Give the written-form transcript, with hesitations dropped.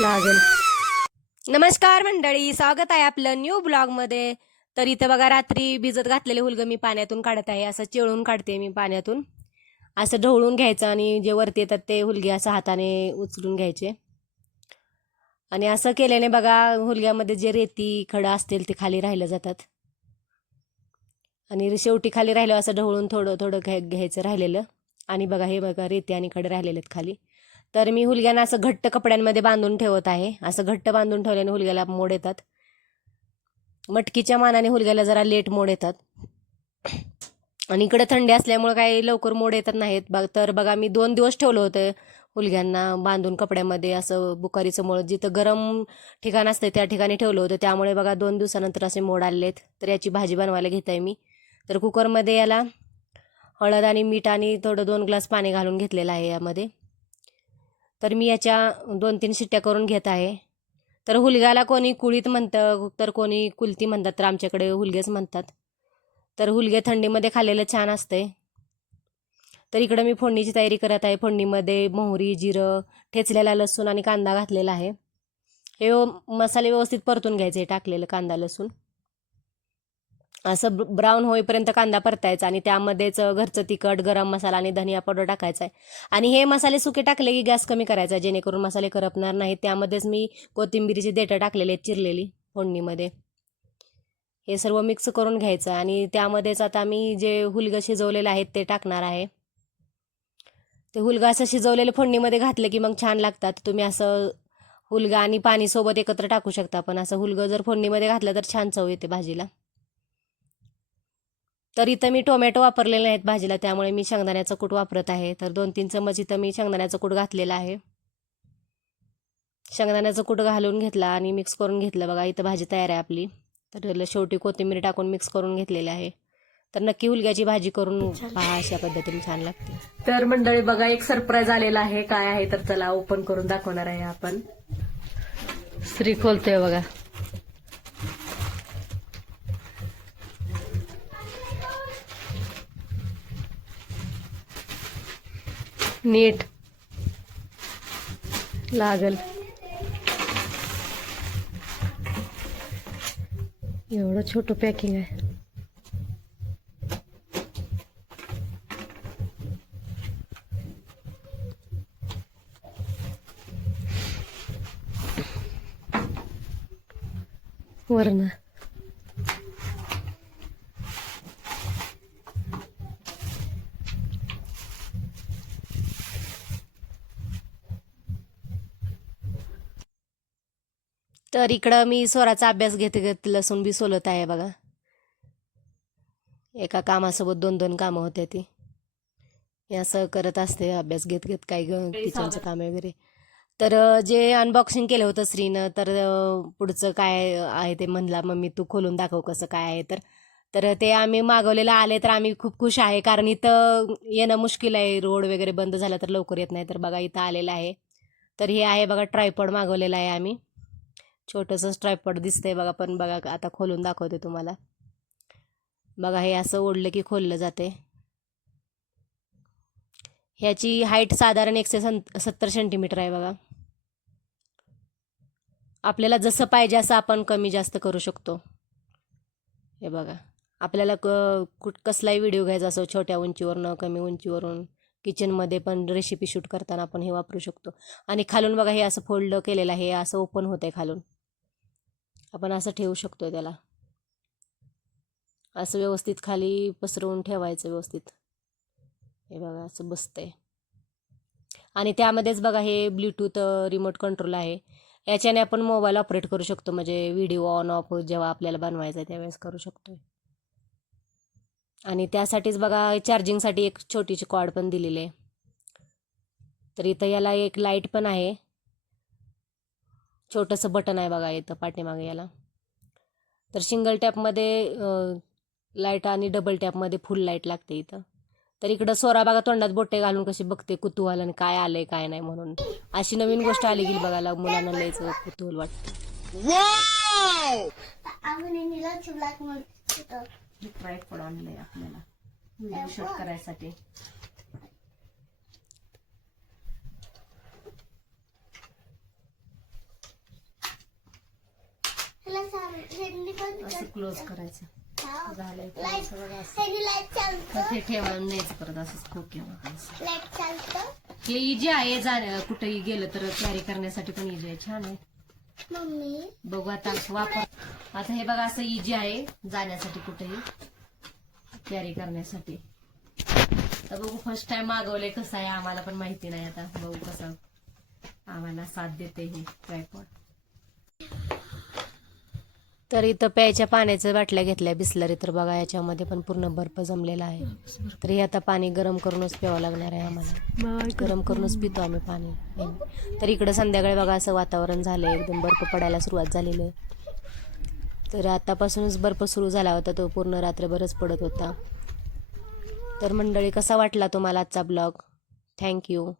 लागेल. नमस्कार मंडळी, स्वागत आहे आपलं न्यू ब्लॉगमध्ये. तर इथं बघा रात्री भिजत घातलेले हुलगं मी पाण्यातून काढत आहे. असं चिळून काढते मी पाण्यातून. असं ढवळून घ्यायचं आणि जे वरती येतात ते हुलगे असं हाताने उचलून घ्यायचे. आणि असं केल्याने बघा हुलग्यामध्ये जे रेती खडं असतील ते खाली राहिलं जातात. आणि शेवटी खाली राहिलं असं ढवळून थोडं थोडं घ्यायचं राहिलेलं. आणि बघा हे बघा रेती आणि खडे राहिलेले आहेत खाली. तर मी हुलग्यांना असं घट्ट कपड्यांमध्ये बांधून ठेवत आहे. असं घट्ट बांधून ठेवल्याने हुलग्याला मोड येतात. मटकीच्या मानाने हुलग्याला जरा लेट मोड येतात. आणि इकडे थंडी असल्यामुळे काही लवकर मोड येतात नाहीत. तर बघा मी 2 दिवस ठेवलं होतं हुलग्यांना बांधून कपड्यामध्ये. असं बुकारीचं मोड जिथं गरम ठिकाण असतं त्या ठिकाणी ठेवलं होतं. त्यामुळे बघा 2 दिवसानंतर असे मोड आलेत. तर याची भाजी बनवायला घेत आहे मी. तर कुकरमध्ये याला हळद आणि मीठ आणि थोडं 2 ग्लास पाणी घालून घेतलेलं आहे यामध्ये. तर मी याच्या 2-3 शिट्ट्या करून घेत आहे. तर हुलग्याला कोणी कुळीत म्हणतं, तर कोणी कुलती म्हणतात, तर आमच्याकडे हुलगेच म्हणतात. तर हुलगे थंडीमध्ये खाल्लेलं छान असते. तर इकडं मी फोडणीची तयारी करत आहे. फोडणीमध्ये मोहरी, जिरं, ठेचलेला लसूण आणि कांदा घातलेला आहे. हे मसाले व्यवस्थित परतून घ्यायचे टाकलेलं कांदा लसूण. असं ब्राऊन होईपर्यंत कांदा परतायचा आणि त्यामध्येच घरचं तिखट, गरम मसाला आणि धनिया पावडर टाकायचा आहे. आणि हे मसाले सुके टाकले की गॅस कमी करायचा जेणेकरून मसाले करपणार नाहीत. त्यामध्येच मी कोथिंबीरीची देठं टाकलेली आहेत चिरलेली फोडणीमध्ये. हे सर्व मिक्स करून घ्यायचं आणि त्यामध्येच आता मी जे हुलगं शिजवलेलं आहे ते टाकणार आहे. ते हुलगं असं शिजवलेलं फोडणीमध्ये घातलं की मग छान लागतात. तुम्ही असं हुलगं आणि पाणी सोबत एकत्र टाकू शकता, पण असं हुलगं जर फोडणीमध्ये घातलं तर छान चव येते भाजीला. तर इथं मी टोमॅटो वापरलेले नाहीत भाजीला, त्यामुळे मी शेंगदाण्याचं कूट वापरत आहे. तर 2-3 चमच इथं मी शेंगदाण्याचं कूट घातलेलं आहे. शेंगदाण्याचं कूट घालून घेतला आणि मिक्स करून घेतलं. बघा इथं भाजी तयार आहे आपली. तर शेवटी कोथिंबीर टाकून मिक्स करून घेतलेले आहे. तर नक्की हुलग्याची भाजी करून पहा, अशा पद्धतीने छान लागते. तर मंडळी बघा एक सरप्राईज आलेला आहे. काय आहे तर चला ओपन करून दाखवणार आहे आपण. श्री खोलतोय बघा. नीट लागल एवढं छोटं पॅकिंग आहे. वरण तर इकडं मी स्वराचा अभ्यास घेत घेत लसूण बी सोलत आहे बघा. एका कामासोबत 2-2 कामं होते ती. हे असं करत असते अभ्यास घेत घेत काही किचनचं काम वगैरे. तर जे अनबॉक्सिंग केलं होतं श्रीनं, तर पुढचं काय आहे ते म्हणला मम्मी तू खोलून दाखव कसं काय आहे. तर ते आम्ही मागवलेलं आले तर आम्ही खूप खुश आहे, कारण इथं येणं मुश्किल आहे. रोड वगैरे बंद झाला तर लवकर येत नाही. तर बघा इथं आलेलं आहे. तर हे आहे बघा ट्रायपॉड मागवलेलं आहे आम्ही. छोटंसं ट्रायपॉड दिसतंय बघा, पण बघा आता खोलून दाखवते तुम्हाला. बघा हे असं ओढलं की खोललं जाते. ह्याची हाईट साधारण 170 सेंटीमीटर आहे बघा. आपल्याला जसं पाहिजे असं आपण कमी जास्त करू शकतो. हे बघा आपल्याला कसलाही व्हिडिओ घ्यायचा असो, छोट्या उंचीवरनं कमी उंचीवरून, किचनमध्ये पण रेसिपी शूट करताना आपण हे वापरू शकतो. आणि खालून बघा हे असं फोल्ड केलेलं आहे, असं ओपन होतंय खालून. आपण असं ठेवू शकतो त्याला. असं व्यवस्थित खाली पसरवून ठेवायचं व्यवस्थित. हे बघा असं बसतंय. आणि त्यामध्येच बघा हे ब्लूटूथ रिमोट कंट्रोल आहे. याच्याने आपण मोबाईल ऑपरेट करू शकतो, म्हणजे व्हिडिओ ऑन ऑफ जेव्हा आपल्याला बनवायचं आहे त्यावेळेस करू शकतो. आणि त्यासाठीच बघा चार्जिंगसाठी एक छोटीशी कॉर्ड पण दिलेली आहे. तर इथं याला एक लाईट पण आहे, छोटंसं बटन आहे बघा इथं पाठीमागे याला. तर सिंगल टॅपमध्ये लाईट आणि डबल टॅपमध्ये फुल लाईट लागते इथं. तर इकडं सोरा बघा तोंडात बोटे घालून कशी बघते कुतूहल, आणि काय आलंय काय नाही म्हणून. अशी नवीन गोष्ट आली की बघायला मुलांना लयच कुतूहल वाटतं. ट्रायपॉड आणलंय आपल्याला व्हिडिओ शूट करायसाठी. असं क्लोज करायचं. झालंय close बघा असं. तर ते ठेवून न्यायचं परत असंच खोके हे इजी आहे कुठेही गेलं तर कॅरी करण्यासाठी पण इजी आहे. छान आहे. बघू आता वापर. आता हे बघा असं इजी आहे जाण्यासाठी कुठेही कॅरी करण्यासाठी. तर बघू फर्स्ट टाइम मागवलंय कसं आहे आम्हाला पण माहिती नाही. आता बघू कसं आम्हाला साथ देते हे ट्रायपॉड. तर इथं प्यायच्या पाण्याच्या बाटल्या घेतल्या बिस्लरी. तर बघा याच्यामध्ये पण पूर्ण बर्फ जमलेला आहे. तर हे आता पाणी गरम करूनच प्यावं लागणार आहे आम्हाला. गरम करूनच पितो आम्ही पाणी. तर इकडं संध्याकाळी बघा असं वातावरण झालंय एकदम बर्फ पडायला सुरुवात झालेली आहे. तर आतापासूनच बर्फ सुरू झाला होता. तो पूर्ण रात्रभरच पडत होता. तर मंडळी कसा वाटला तुम्हाला आजचा ब्लॉग? थँक्यू.